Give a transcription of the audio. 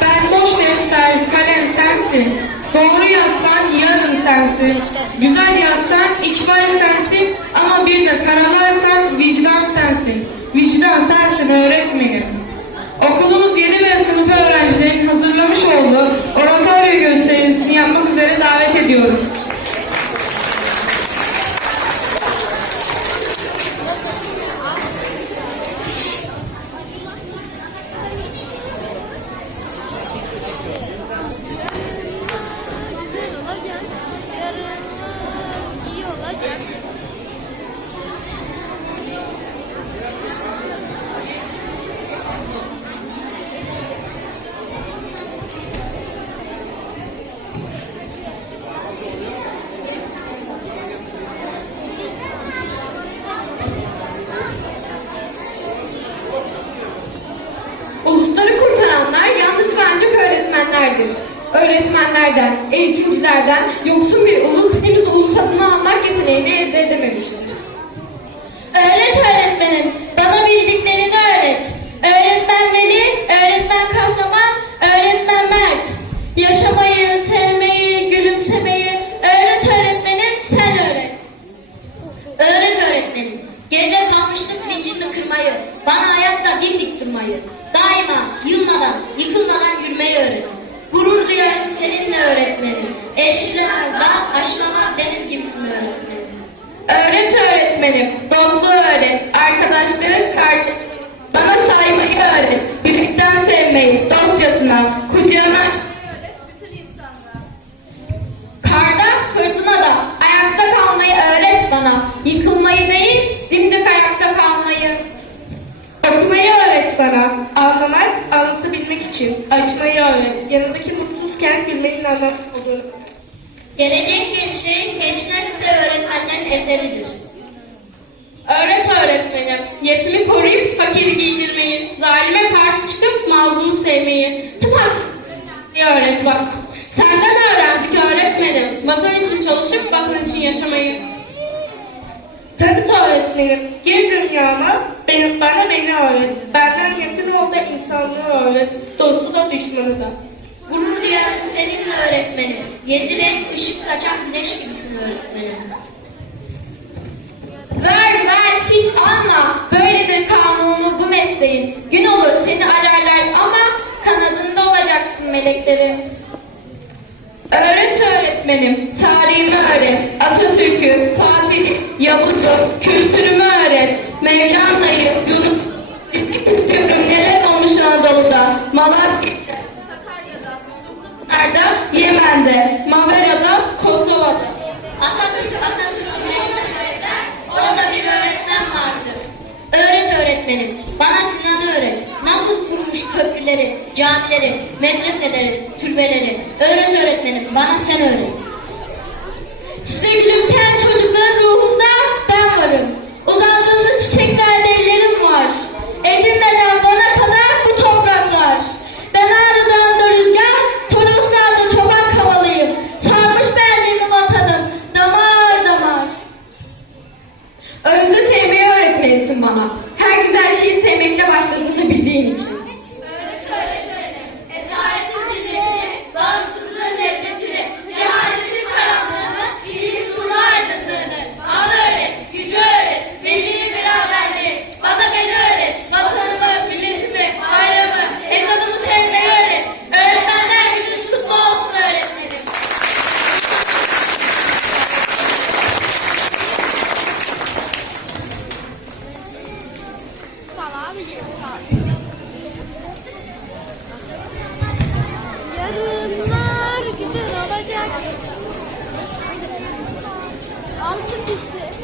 Ben boş defter, kalem sensin. Doğru yazsan yarın sensin. Güzel yazsan ikbal sensin. Ama bir de karalarsan vicdan sensin. Vicdan sensin öğretmenim. Okulumuz öğretmenlerdir. Öğretmenlerden, eğitimcilerden yoksun bir ulus henüz ulus adını almak yeteneğini elde edememiştir. Öğret öğretmenim. Bana bildiklerini öğret. Öğretmen Veli, öğretmen Kahraman, öğretmen Mert. Yaşamayı, sevmeyi, gülümsemeyi, öğret öğretmenim, sen öğret. Öğret öğretmenim. Geride kalmıştım zincirini kırmayı. Bana ayakta dimdik durmayı. Daima yılmadan, yıkılmadan öğretmenim. Eşriyar da aşlama deniz gibisin öğretmenim. Öğret öğretmenim, dostluğu öğret, arkadaşlığı kardeş. Bana saymayı öğret, birlikten sevmeyi, dostçasına, kucağına Karda, fırtınada, ayakta kalmayı öğret bana. Yıkılmayı değil, dimdik ayakta kalmayı. Okumayı öğret bana. Anlamak, anlatabilmek için. Açmayı öğret. Yanındaki mutsuzken gülmenin anlamı olur. Gelecek gençlerin gençler ise öğretmenlerin eseridir. Öğret öğretmenim, yetimi koruyup fakiri giydirmeyi, zalime karşı çıkıp mazlumu sevmeyi, tüm hastalığı öğret bak. Senden öğrendik öğretmenim, vatan için çalışıp vatan için yaşamayı. Tabii öğretmenim. Gir dünyama, benim, bana beni öğret. Benden yakın ol da insanlığı öğret. Dostu da düşmanı da. Gurur duyarım seninle öğretmenim. Yedi renk ışık saçan güneş gibisin öğretmenim. Ver ver hiç alma, böyledir kanunu bu mesleğin. Gün olur seni ararlar ama kanadında olacaksın meleklerin. Öğret öğretmenim, tarihimi öğret, Atatürk'ü, Fatih'i, Yavuz'u, kültürümü öğret, Mevlana'yı, Yunus, istiyorum neler olmuş Anadolu'da, Pınar'da, Yemen'de, Mavera'da, Kosova'da. Atatürk Atatürk'ü öğretmen orada bir öğretmen vardı. Öğret öğretmenim. Bana Sinan'ı öğret. Nasıl kurmuş köprüleri, camileri, medreseleri, türbeleri. Öğret öğretmenim. Bana sen öğret. Altın düştü.